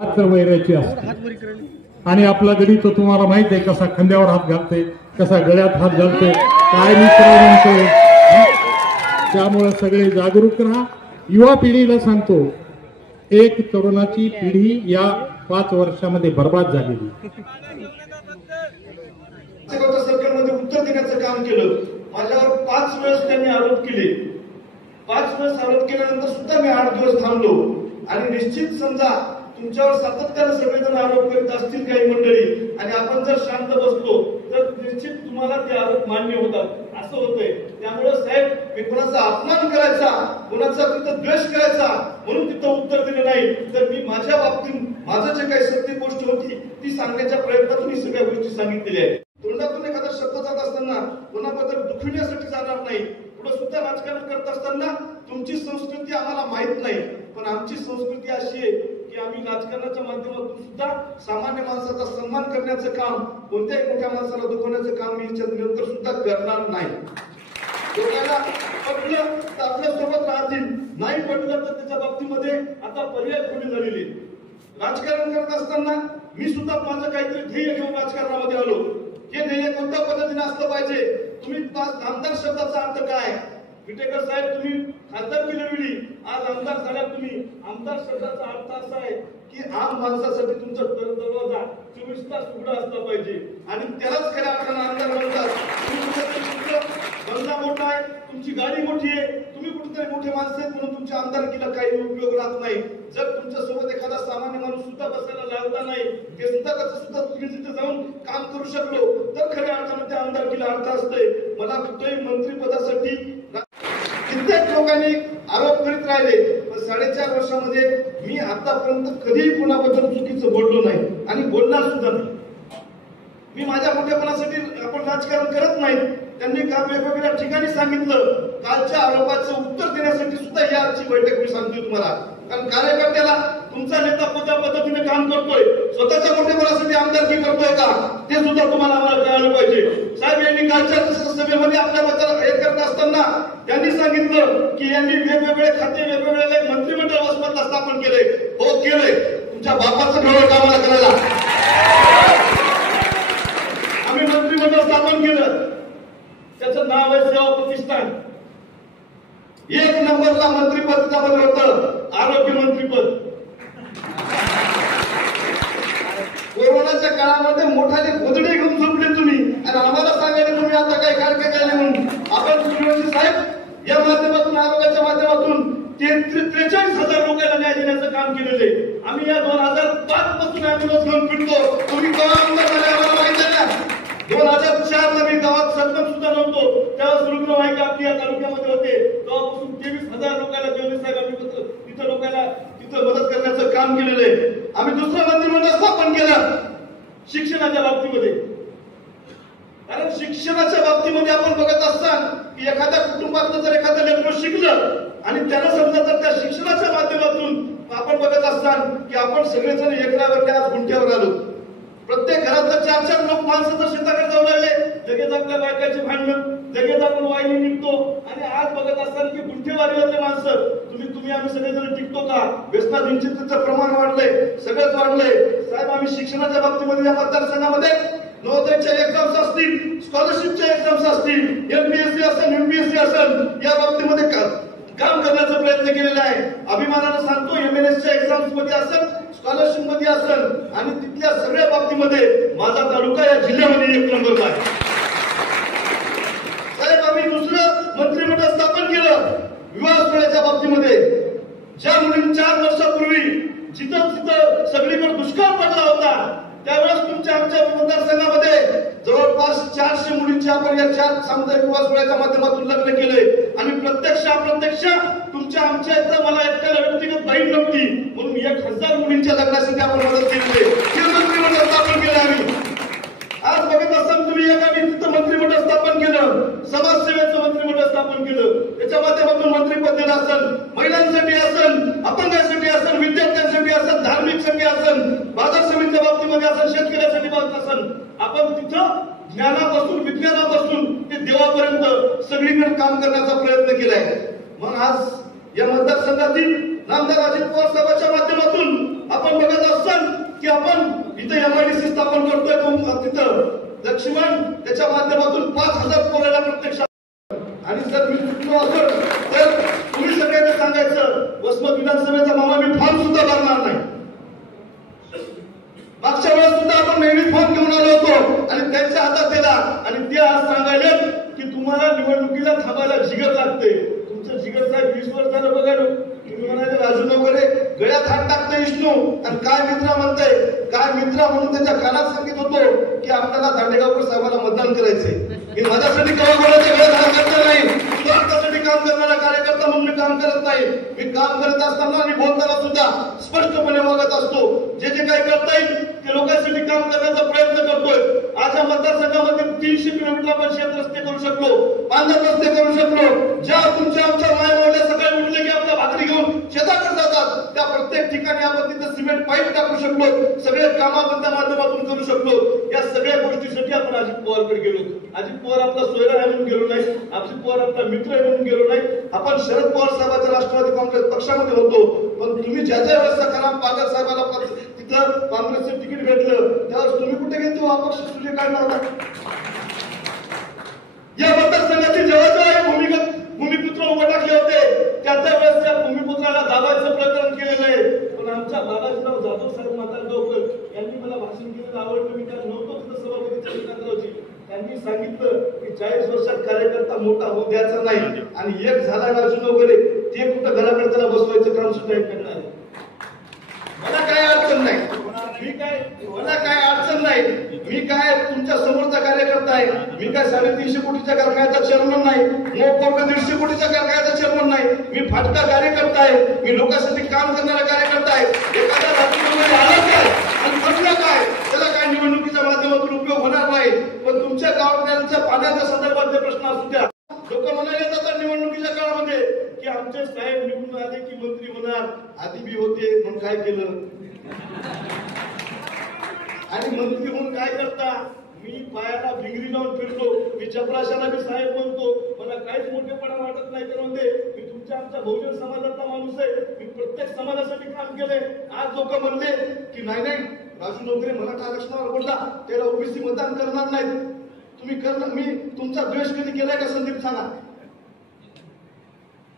वैराची असते आणि आपला गडी तो तुम्हाला माहित आहे कसा खांद्यावर हात घालते, कसा गळ्यात हात घालते, काय मित्र म्हणते. त्यामुळे सगळे जागरूक राहा. युवा पिढीला सांगतो, एक तरुणाची पिढी या 5 वर्षामध्ये बर्बाद झालेली. सरकारमध्ये उत्तर देण्याचं काम केलं. माझ्यावर 5 वेळेस त्यांनी आरोप केले. 5 वेळेस आरोप केल्यानंतर सुद्धा मी 8 दिवस थांबलो. आणि निश्चित समजा तुमच्यावर सातत्याने सगळेजण आरोप करीत असतील काही मंडळी, आणि आपण जर शांत बसलो तर निश्चित तुम्हाला ते आरोप मान्य होतात. असं होतंय. त्यामुळे साहेब, मी कोणाचा अपमान करायचा, कोणाचा तिथं द्वेष करायचा म्हणून तिथं उत्तर दिलं नाही, तर मी माझ्या बाबतीत माझं जे काही सत्य गोष्ट होती ती सांगण्याच्या प्रयत्नातून मी सगळ्या गोष्टी सांगितलेल्या आहेत. तोंडातून एखादा शब्द जात असताना कोणाबद्दल दुखविण्यासाठी जाणार नाही. पुढे सुद्धा राजकारण करत असताना तुमची संस्कृती आम्हाला माहित नाही, पण आमची संस्कृती अशी आहे की आम्ही राजकारणाच्या माध्यमातून सुद्धा सामान्य माणसाचा सन्मान करण्याचं काम, कोणत्याही मोठ्या माणसाला दुखवण्याचं काम मी नंतर सुद्धा करणार नाही. लोकांना पटलं तर आपल्या सोबत राहतील, नाही पटलं तर त्याच्या बाबतीमध्ये आता पर्याय खुली झालेली. राजकारण करत असताना मी सुद्धा माझं काहीतरी ध्येय घेऊन राजकारणामध्ये आलो. हे ध्येय कोणत्या पद्धतीने असलं पाहिजे? तुम्ही आमदार शब्दाचा अर्थ काय? विटेकर साहेब, तुम्ही खासदार केली, आज आमदार झाल्या तुम्ही. आमदार शब्दाचा अर्थ असा आहे की आम माणसासाठी तुमचा दरवाजा 24 तास उघडा असला पाहिजे, आणि त्यालाच खऱ्या अर्थानं आमदार म्हणतात. बंगला मोठा आहे, तुमची गाडी मोठी आहे, तुम्ही कुठेतरी मोठे माणसं आहेत म्हणून तुमच्या आमदारकीला काही उपयोग राहत नाही. जर तुमच्या सोबत एखादा सामान्य माणूस सुद्धा बसायला लागला नाही, ते सुद्धा कसं सुद्धा तुम्ही तिथे जाऊन काम करू शकलो तर खऱ्या अर्थानं त्या आमदारकीला अर्थ असतोय. मला कुठेही मंत्रिपदासाठी कित्येक लोकांनी आरोप करीत राहिले, पण 4.5 वर्षामध्ये मी आतापर्यंत कधीही कुणाबद्दल चुकीचं बोललो नाही आणि बोलणार सुद्धा नाही. मी माझ्या मोठेपणासाठी आपण राजकारण करत नाही. त्यांनी काम वेगवेगळ्या ठिकाणी सांगितलं. कालच्या आरोपाचं उत्तर देण्यासाठी सुद्धा ही आजची बैठक मी सांगतोय तुम्हाला. कारण कार्यकर्त्याला तुमचा नेता कोणत्या पद्धतीने काम करतोय, स्वतःच्या मोठेपणासाठी आमदारकी करतोय का, ते सुद्धा तुम्हाला आम्हाला कळायला पाहिजे. साहेब, यांनी कालच्या सभेमध्ये आपल्याबद्दल हे करत असताना त्यांनी सांगितलं की यांनी वेगवेगळे खाते, वेगवेगळे मंत्रिमंडळ स्थापन केले. हो, केलंय. तुमच्या बापाचं ठरवलं कामाला करायला. आम्ही मंत्रिमंडळ स्थापन केलं. त्याचं नाव आहे सेवा प्रतिष्ठान. 1 नंबरला मंत्रिपद त्यामध्ये होतं आरोग्य मंत्रिपद. कोरोनाच्या काळामध्ये मोठाले गोधडे घेऊन झोपले तुम्ही, आणि आम्हाला सांगायला तुम्ही आता काही काळ केले म्हणून. आपण सूर्यवंशी साहेब या माध्यमातून, आरोग्याच्या माध्यमातून 43,000 लोकांना न्याय देण्याचं काम केलेलं आहे. आम्ही या 2005 पासून अँब्युलन्स घेऊन फिरतो. तुम्ही केव्हा आमदार झाले आम्हाला माहिती आहे ना. 2004 ला मी गावात सरपंच सुद्धा नव्हतो, त्यावेळेस रुग्णवाहिका आपली या तालुक्यामध्ये होते. तेव्हापासून 23,000 लोकांना जेवढे साहेब आम्ही तिथं लोकांना तिथं मदत करण्याचं काम केलेलं आहे. आम्ही दुसरं मंत्रिमंडळ स्थापन केलं शिक्षणाच्या बाबतीमध्ये. कारण शिक्षणाच्या बाबतीमध्ये आपण बघत असताना की एखाद्या कुटुंबातलं जर एखादं लेकरं शिकलं आणि त्याला समजा तर त्या शिक्षणाच्या माध्यमातून आपण बघत असताना की आपण सगळेजण एकरावर आज गुंठ्यावर आलो. प्रत्येक घरातलं 4-4 लोक माणसं जर शेताकडे जाऊ लागले, लगेच आपल्या बायकाची भांडणं, लगेच आपण वाहिनी निघतो. आणि आज बघत असताना की गुंठेवारीवरले माणसं, तुम्ही आम्ही सगळेजण टिकतो का? व्यसनाधीनतेचं प्रमाण वाढलंय, सगळंच वाढलंय. साहेब, आम्ही शिक्षणाच्या बाबतीमध्ये या मतदारसंघामध्ये नवोदयच्या एक्झाम्स असतील, स्कॉलरशिपच्या एक्झाम्स असतील, एमपीएससी असेल, यूपीएससी असेल, या बाबतीमध्ये काम करण्याचा प्रयत्न केलेला आहे. अभिमानानं सांगतो, एमएनएसच्या एक्झाम्स मध्ये असेल, स्कॉलरशिप मध्ये असेल, आणि तिथल्या सगळ्या बाबतीमध्ये माझा तालुका या जिल्ह्यामध्ये 1 नंबरला आहे. साहेब, आम्ही दुसरं मंत्रिमंडळ स्थापन केलं विवाह सोहळ्याच्या बाबतीमध्ये. ज्या मुलींनी 4 वर्षापूर्वी जिथं सगळीकडे दुष्काळ पडला होता, त्यावेळेस तुमच्या आमच्या मतदारसंघामध्ये जवळपास 400 मुलींची आपण या 4 सामुदायिक विवाह सोहळ्याच्या माध्यमातून लग्न केले. आणि प्रत्यक्ष अप्रत्यक्ष तुमच्या आमच्या इथं मला एकट्याला व्यक्तिगत बहीण नव्हती म्हणून 1,000 मुलींच्या लग्नासाठी आपण मदत केली. हे मंत्रिमंडळ स्थापन केलं आम्ही. आज बघत असताना तुम्ही एकाने तिथं मंत्रिमंडळ स्थापन केलं, समाजसेवेचं मंत्रिमंडळ स्थापन केलं. त्याच्या माध्यमातून मंत्रिपद दिलं असेल, महिलांसाठी असेल, अपंगांसाठी असेल, विद्यार्थ्यांसाठी असेल, धार्मिकसाठी असेल, बाजार समितीच्या बाबतीमध्ये असेल, शेतकऱ्यासाठी बाबत असेल. आपण तिथं ज्ञानापासून, विज्ञानापासून ते देवापर्यंत सगळीकडे काम करण्याचा प्रयत्न केलाय. मग आज या मतदारसंघातील नामदार अजित पवार साहेबांच्या माध्यमातून आपण बघत असता की आपण इथे MIDC स्थापन करतोय, तिथं लक्ष्मण त्याच्या माध्यमातून 5,000 पोराला प्रत्यक्ष, आणि जर मी चुकलो असेल तर तुम्ही सगळ्यांना सांगायचं, वसमत विधानसभेचा मामा मी फॉर्म सुद्धा भरणार नाही. मागच्या वेळेस सुद्धा आपण नेहमी फॉर्म घेऊन आलो होतो आणि त्यांच्या हातात दिला, आणि ते आज सांगायले की तुम्हाला निवडणुकीला थांबायला जिगर लागते. तुमचं जिगर साहेब 20 वर्ष झालं बघा. तुम्ही म्हणाले राजू नवरे गळ्यात हात टाकते विष्णू, आणि काय मित्रा म्हणताय, काय मित्रा म्हणून त्याच्या कानात सांगित होतो की आपल्याला दांडेगावकर साहेबाला मतदान करायचंय. मी माझ्यासाठी केव्हा कोणाच्या गळ्यात हात घातला नाही. स्वार्थासाठी काम करणारा कार्यकर्ता म्हणून मी काम करत नाही. मी काम करत असताना आणि बोलताना सुद्धा स्पष्टपणे वागत असतो. जे जे काही करता येईल ते लोकांसाठी काम करण्याचा प्रयत्न करतोय. आज या मतदारसंघामध्ये 300 किलोमीटर आपण शेत रस्ते करू शकलो, बांधर रस्ते करू शकलो. ज्या तुमच्या आमच्या मायवडल्या सकाळी उठले की आपल्या भाकरी घेऊन शेताकडे जातात, त्या प्रत्येक ठिकाणी आपण तिथे सिमेंट पाईप टाकू शकलो. सगळे काम आपण त्या माध्यमातून करू शकलो. या सगळ्या गोष्टीसाठी आपण अजित पवारकडे गेलो. अजित पवार आपला सोयरा आहे म्हणून गेलो नाही, अजित पवार आपला मित्र आहे म्हणून गेलो नाही. आपण शरद पवार साहेबांच्या राष्ट्रवादी काँग्रेस पक्षामध्ये होतो, पण तुम्ही ज्या ज्या वेळेस सखाराम पागर साहेबाला तिथं काँग्रेसचं तिकीट भेटलं त्यावेळेस तुम्ही कुठे गेले, तो अपक्ष सूर्य काढला होता. या मतदारसंघाची जेव्हा भूमिपुत्र उभे टाकले होते त्या वेळेस त्या भूमिपुत्राला दाबायचं प्रकरण केलेलं आहे. पण आमच्या बाबाजीराव जाधव साहेब मातारगावकर यांनी मला भाषण केलेलं आवडलं. मी त्यात नव्हतो तिथं सभापती चंद्रकांतरावजी. त्यांनी सांगितलं की 40 वर्षात कार्यकर्ता मोठा होऊ द्यायचा नाही, आणि एक झाला राजू वगैरे ते कुठं घराकडे त्याला बसवायचं काम सुद्धा करणार. मला काय अडचण नाही, मला काय अडचण नाही. मी काय तुमच्या समोरचा कार्यकर्ता आहे. मी काय 350 कोटीच्या कारखान्याचा चेअरमन नाही, 150 कोटीच्या कारखान्याचा चेअरमन नाही. मी फाटका कार्यकर्ता आहे. मी लोकांसाठी काम करणारा कार्यकर्ता आहे. एखाद्या राजकारणामध्ये आला काय आणि म्हटलं काय त्याला काय निवडणुकीच्या माध्यमातून उपयोग होणार नाही. पण तुमच्या गावातल्या पाण्याच्या संदर्भातले प्रश्न असू द्या. लोक म्हणाले जातात निवडणुकीच्या काळामध्ये की आमचे साहेब निवडून आले की मंत्री होणार, आधी बी होते म्हणून काय केलं, आणि मंत्री म्हणून काय करता. मी पायाला भिंगरी लावून फिरतो, मी चपराशाला मी साहेब म्हणतो, मला काहीच मोठेपणा वाटत नाही. कारण मी तुमच्या आमच्या बहुजन समाजातला माणूस आहे. मी प्रत्येक समाजासाठी काम केलंय. आज लोक म्हणले की नाही नाही राजू नवरे मराठा आरक्षणावर बोलला, त्याला ओबीसी मतदान करणार नाहीत. तुम्ही करणार, मी तुमचा द्वेष कधी केलाय का संदीप सांगा.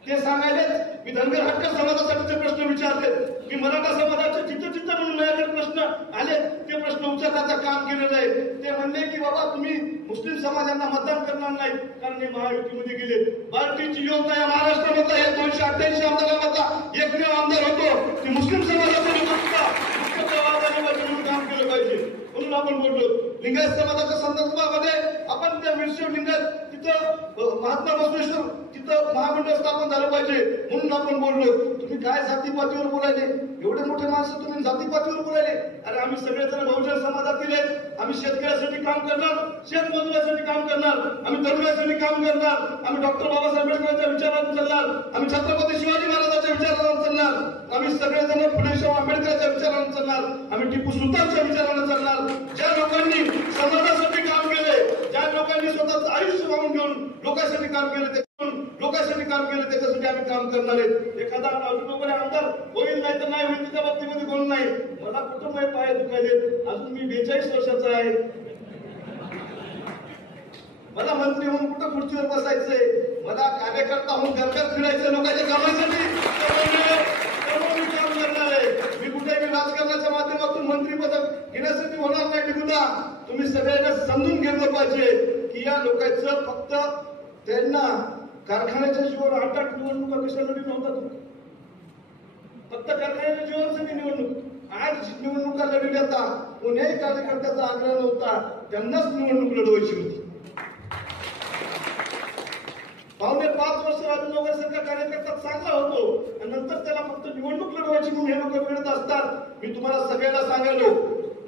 ते सांगायलेच मी धनगर हटकर समाजासाठीचे प्रश्न विचारले, मी मराठा समाजाचे जिथं जिथं म्हणून माझ्याकडे प्रश्न आले ते प्रश्न उचलण्याचं काम केलेलं आहे. ते म्हणले की बाबा तुम्ही मुस्लिम समाजांना मतदान करणार नाही कारण हे महायुतीमध्ये गेले. पार्टीची योजना या महाराष्ट्रामधला हे 288 आमदारांमधला एकमेव आमदार होतो की मुस्लिम समाजाचे म्हणून काम केलं पाहिजे म्हणून आपण बोललो. लिंगायत समाजाच्या संदर्भामध्ये आपण त्या विरशेव लिंगायत तिथं महात्मा बसवेश्वर तिथं महामंडळ स्थापन झालं पाहिजे म्हणून आपण बोललो. तुम्ही काय जातीपातीवर बोलायले, एवढे मोठे माणसं तुम्ही जातीपातीवर बोलायले. अरे आम्ही सगळेजण बहुजन समाजातील आहेत. आम्ही शेतकऱ्यासाठी काम करणार, शेतमजुरासाठी काम करणार, आम्ही तरुणासाठी काम करणार, आम्ही डॉक्टर बाबासाहेब आंबेडकरांच्या विचारांना चालणार, आम्ही छत्रपती शिवाजी महाराजांच्या विचारांना चालणार, आम्ही सगळेजण फुले शाहू आंबेडकरांच्या विचारांना चालणार, आम्ही टिपू सुलतानच्या विचारांना चालणार. ज्या लोकांनी समाजासाठी काम केले, ज्या लोकांनी स्वतःचं आयुष्य वाहून घेऊन लोकांसाठी काम केले, त्याच्यासाठी आम्ही काम करणार आहेत. एखादा वगैरे आमदार होईल नाही तर नाही होईल त्याच्या बाबतीमध्ये कोण नाही. मला कुठं माझे पाय दुखायले, अजून मी 42 वर्षाचा आहे. मला मंत्री म्हणून कुठं खुर्चीवर बसायचंय, मला कार्यकर्ता म्हणून घरघर फिरायचं लोकांच्या कामासाठी मी काम करणार आहे. मी कुठेही राजकारणाच्या माध्यमातून मंत्रीपद घेण्यासाठी होणार नाही. निघूदा तुम्ही सगळ्यांना समजून घेतलं पाहिजे की या लोकांचं फक्त त्यांना कारखान्याच्या जीवावर 8 निवडणुका कशा लढीत नव्हता. फक्त कारखान्याच्या जीवावरच निवडणूक. आज निवडणुका लढवल्या आता कोण्याही कार्यकर्त्याचा आग्रह नव्हता, त्यांनाच निवडणूक लढवायची होती. 5.5 वर्ष राजू नगरसारखा कार्यकर्ता चांगला होतो आणि नंतर त्याला फक्त निवडणूक लढवायची म्हणून हे लोक मिळत असतात. मी तुम्हाला सगळ्यांना सांगायलो,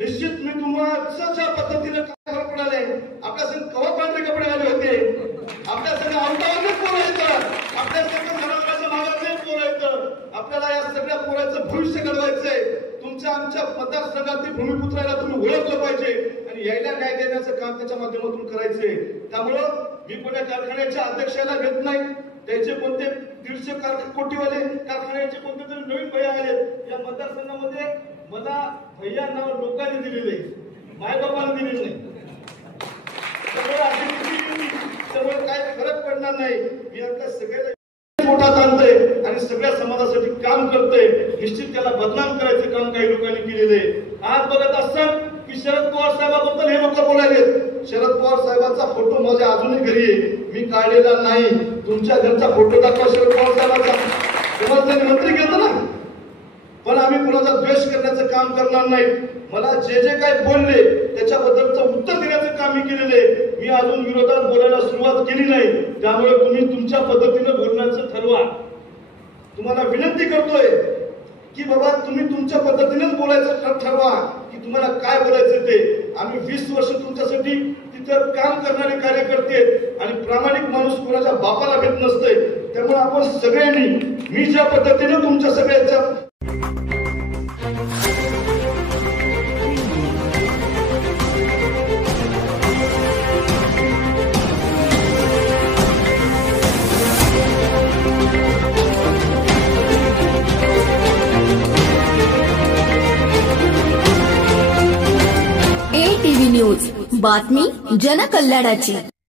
निश्चित मी तुम्हाला ज्या पद्धतीने काय फरक पडाले, आपल्या संग कवा पांढरे कपडे आले होते, आपल्या संग आवतावरच पोरं येतं, आपल्या संग घराच्या मागाचे पोरं येतं. आपल्याला या सगळ्या पोराचं भविष्य घडवायचंय. तुमच्या आमच्या मतदारसंघातील भूमिपुत्राला तुम्ही ओळखलं पाहिजे आणि यायला न्याय देण्याचं काम त्याच्या माध्यमातून करायचंय. त्यामुळं मी कोण्या कारखान्याच्या अध्यक्षाला घेत नाही. त्याचे कोणते 150 कोटीवाले कारखान्याचे कोणते तरी नवीन भैया आले या मतदारसंघामध्ये मला भैया नाव लोकांनी दिलेलं आहे, मायबापाने दिलेलं नाही. त्यामुळे काय फरक पडणार नाही. मी आपल्या सगळ्याला मोठा आणतोय आणि सगळ्या समाजासाठी काम करतोय. निश्चित त्याला बदनाम करायचं काम काही लोकांनी केलेलं आहे. आज बघत असतात की शरद पवार साहेबाबद्दल हे लोक बोलायलेत. शरद पवार साहेबांचा फोटो माझ्या अजूनही घरी आहे, मी काढलेला नाही. तुमच्या घरचा फोटो दाखवा शरद पवार साहेबांचा. तुम्हाला मंत्री घेतो ना, पण आम्ही कुणाचा द्वेष करण्याचं काम करणार नाही. मला जे जे काय बोलले त्याच्याबद्दलचं उत्तर देण्याचं काम मी केलेलं आहे. मी अजून विरोधात बोलायला सुरुवात केली नाही. त्यामुळे तुम्ही तुमच्या पद्धतीने बोलण्याचं ठरवा. तुम्हाला विनंती करतोय की बाबा तुम्ही तुमच्या पद्धतीनेच बोलायचं ठरवा की तुम्हाला काय बोलायचं ते. आम्ही 20 वर्ष तुमच्यासाठी तिथं काम करणारे कार्यकर्ते आहेत आणि प्रामाणिक माणूस कोणाच्या बापाला भेट नसते. त्यामुळे आपण सगळ्यांनी मी ज्या पद्धतीने तुमच्या सगळ्याच्या ATV न्यूज, बातमी जनकल्याणाची.